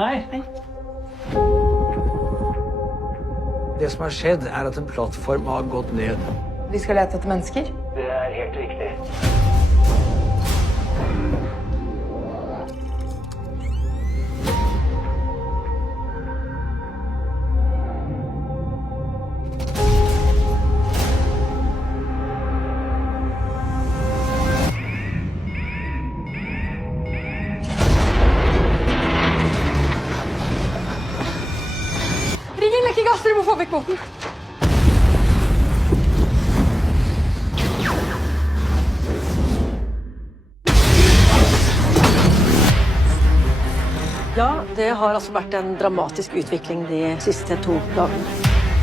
Hei. Det som har skjedd, at en plattform har gått ned. Vi skal lete etter mennesker. Det helt riktig. Ring inn lekkegass, dere må få vekk båten. Ja, det har altså vært en dramatisk utvikling de siste 2 dagene.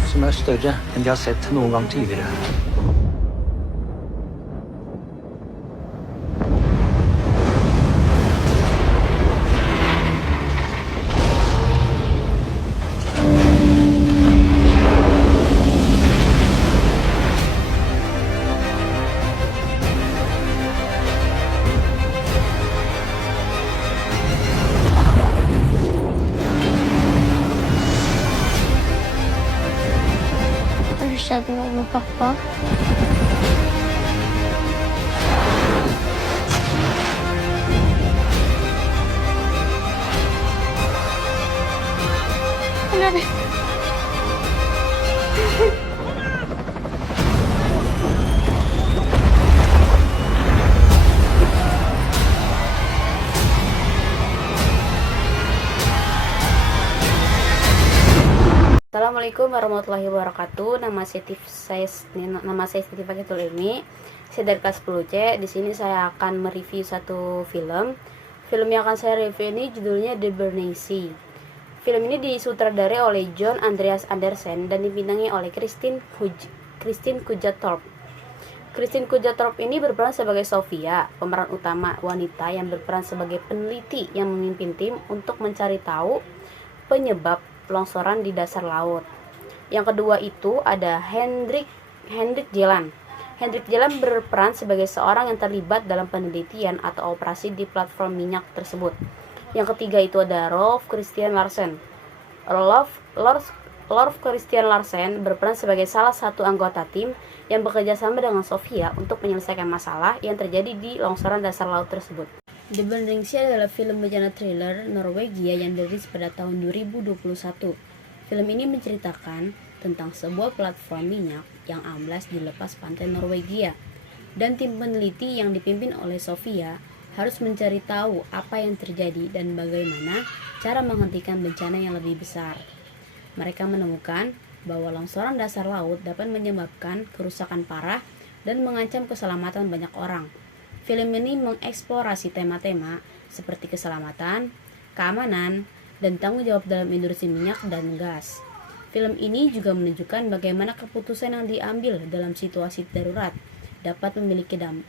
Som er større enn de har sett noen gang tidligere. Har det skjedd noe med pappa? Hvor er vi? Assalamualaikum warahmatullahi wabarakatuh. Nama saya Siti Fakitul Ilmi. Saya dari kelas 10C. Di sini saya akan mereview satu film. Film yang akan saya review ini judulnya The Burning Sea. Film ini disutradarai oleh John Andreas Andersen dan dibintangi oleh Kristen Kujattorp. Kristen Kujattorp ini berperan sebagai Sofia, pemeran utama wanita yang berperan sebagai peneliti yang memimpin tim untuk mencari tahu penyebab longsoran di dasar laut. Yang kedua itu ada Hendrik Jelan. Hendrik Jelan berperan sebagai seorang yang terlibat dalam penelitian atau operasi di platform minyak tersebut. Yang ketiga itu ada Rolf Christian Larsen. Rolf Christian Larsen berperan sebagai salah satu anggota tim yang bekerja sama dengan Sofia untuk menyelesaikan masalah yang terjadi di longsoran dasar laut tersebut. The Burning Sea adalah film bencana thriller Norwegia yang dirilis pada tahun 2021. Film ini menceritakan tentang sebuah platform minyak yang amblas di lepas pantai Norwegia. Dan tim peneliti yang dipimpin oleh Sofia harus mencari tahu apa yang terjadi dan bagaimana cara menghentikan bencana yang lebih besar. Mereka menemukan bahwa longsoran dasar laut dapat menyebabkan kerusakan parah dan mengancam keselamatan banyak orang. Film ini mengeksplorasi tema-tema seperti keselamatan, keamanan, dan tanggung jawab dalam industri minyak dan gas. Film ini juga menunjukkan bagaimana keputusan yang diambil dalam situasi darurat dapat memiliki dampak.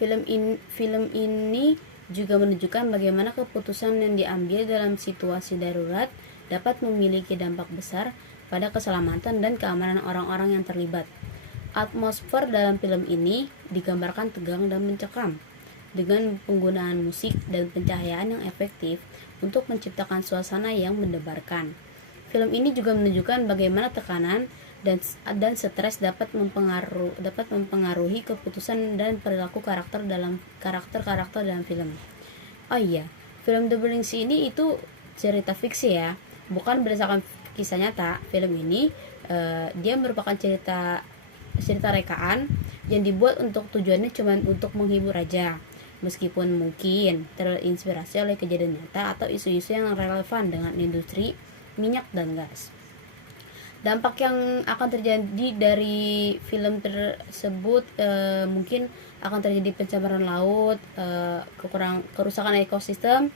Film ini juga menunjukkan bagaimana keputusan yang diambil dalam situasi darurat dapat memiliki dampak besar pada keselamatan dan keamanan orang-orang yang terlibat. Atmosfer dalam film ini digambarkan tegang dan mencekam dengan penggunaan musik dan pencahayaan yang efektif untuk menciptakan suasana yang mendebarkan. Film ini juga menunjukkan bagaimana tekanan dan stres dapat mempengaruhi keputusan dan perilaku karakter dalam film. Oh iya, film The Burning Sea ini itu cerita fiksi ya, bukan berdasarkan kisah nyata. Film ini dia merupakan cerita rekaan yang dibuat untuk tujuannya cuma untuk menghibur aja, meskipun mungkin terinspirasi oleh kejadian nyata atau isu-isu yang relevan dengan industri minyak dan gas. Dampak yang akan terjadi dari film tersebut mungkin akan terjadi pencemaran laut, kerusakan ekosistem,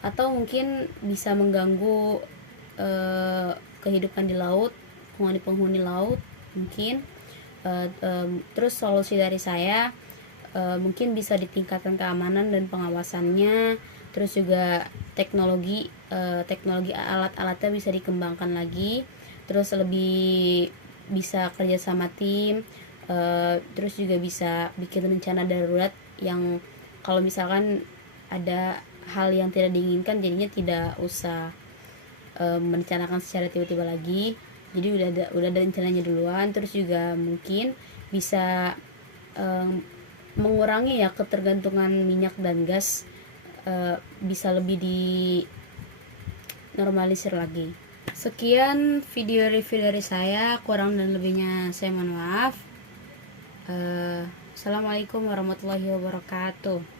atau mungkin bisa mengganggu kehidupan di laut, penghuni laut mungkin. Terus solusi dari saya mungkin bisa ditingkatkan keamanan dan pengawasannya, terus juga teknologi alat-alatnya bisa dikembangkan lagi, terus lebih bisa kerja sama tim, terus juga bisa bikin rencana darurat yang kalau misalkan ada hal yang tidak diinginkan, jadinya tidak usah merencanakan secara tiba-tiba lagi. Jadi udah ada rencananya duluan. Terus juga mungkin bisa mengurangi ya ketergantungan minyak dan gas, bisa lebih dinormalisir lagi. Sekian video review dari saya, kurang dan lebihnya saya mohon maaf. Assalamualaikum warahmatullahi wabarakatuh.